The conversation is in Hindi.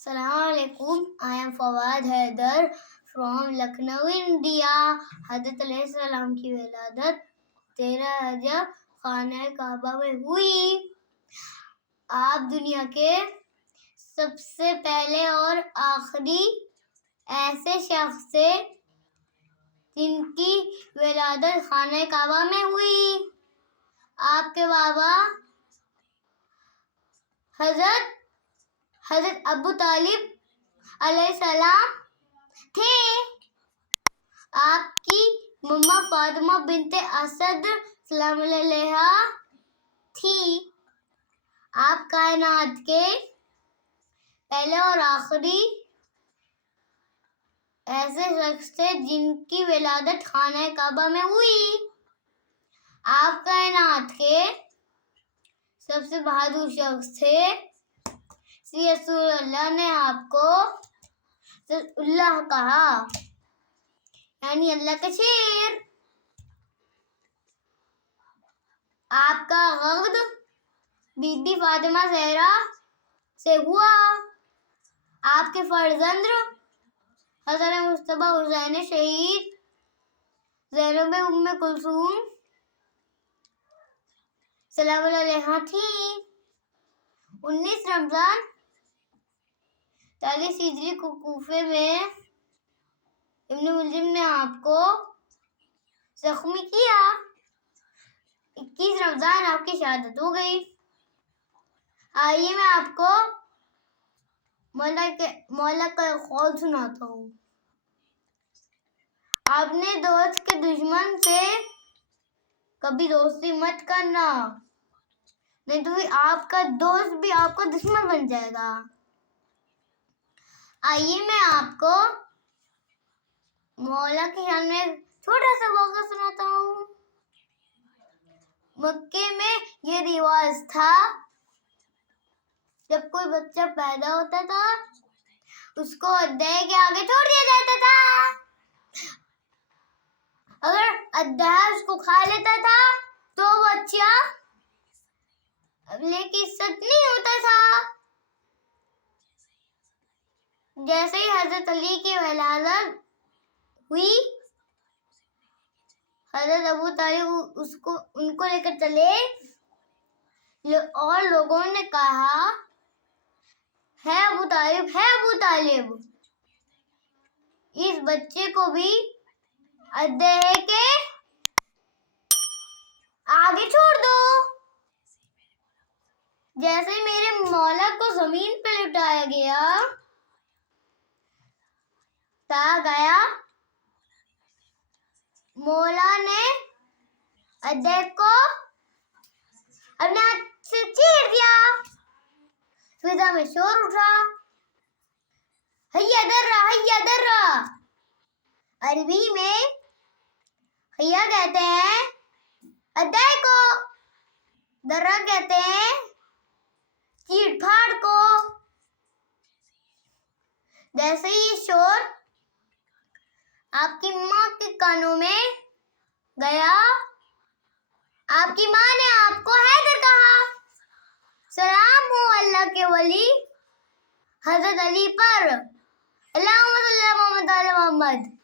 Assalamualaikum. I am Fawad Haider from Lucknow, India. हज़रत अलैहिस्सलाम की विलादत 13 रजब खाना काबा में हुई। आप दुनिया के सबसे पहले और आखिरी ऐसे शख्स थे जिनकी विलादत खाना काबा में हुई। आपके बाबा हज़रत अबू तालिब अलैहिस्सलाम थे। आपकी मम्मा फातिमा बिनते असद सलाम अलैहा थी। आप कायनात के पहले और आखिरी ऐसे शख्स थे जिनकी विलादत खाना काबा में हुई। आप कायनात के सबसे बहादुर शख्स थे। श्री रसूलुल्लाह ने आपको अल्लाह कहा, यानी अल्लाह का शेर। आपका अक़द बीबी फातिमा ज़हरा से हुआ। आपके फर्जंद हज़रत मुस्तफा हुसैन शहीद, ज़ैनब उम्मे कुलसूम सलाम अलैहा थी। 19 रमज़ान 40 हिजरी को कूफे में इब्न मुलजिम ने आपको जख्मी किया। 21 रमज़ान आपकी शहादत हो गई। आइए मैं आपको मौला का कौल सुनाता हूँ। आपने दोस्त के दुश्मन से कभी दोस्ती मत करना, नहीं तो आपका दोस्त भी आपका दुश्मन बन जाएगा। आइए मैं आपको मौला के शान में छोटा सा वाक़ा सुनाता हूँ। मक्के में ये रिवाज था, जब कोई बच्चा पैदा होता था उसको अद्दाह के आगे छोड़ दिया जाता था। अगर अद्दाह उसको खा लेता था तो बच्चा लेकिन इज्जत नहीं होता था। जैसे ही हजरत अली की विलादत हुई, हजरत अबू तालिब उनको लेकर चले और लोगों ने कहा, है अबू तालिब, इस बच्चे को भी अद्दाह के आगे छोड़ दो। जैसे मेरे मौला को जमीन पे लुटाया गया, मौला ने अद्दाह को अपने हाथ से चीर दिया। फिजा में शोर उठा, हैया दर्रा। अरबी में हैया कहते हैं अद्दाह को, दर्रा कहते हैं चीड़ फाड़ को। जैसे ही शोर आपकी माँ के कानों में गया, आपकी माँ ने आपको हैदर कहा। सलाम हो अल्लाह के वली हजरत अली पर। अल्लाहुम्मा सल्ली अला मोहम्मद।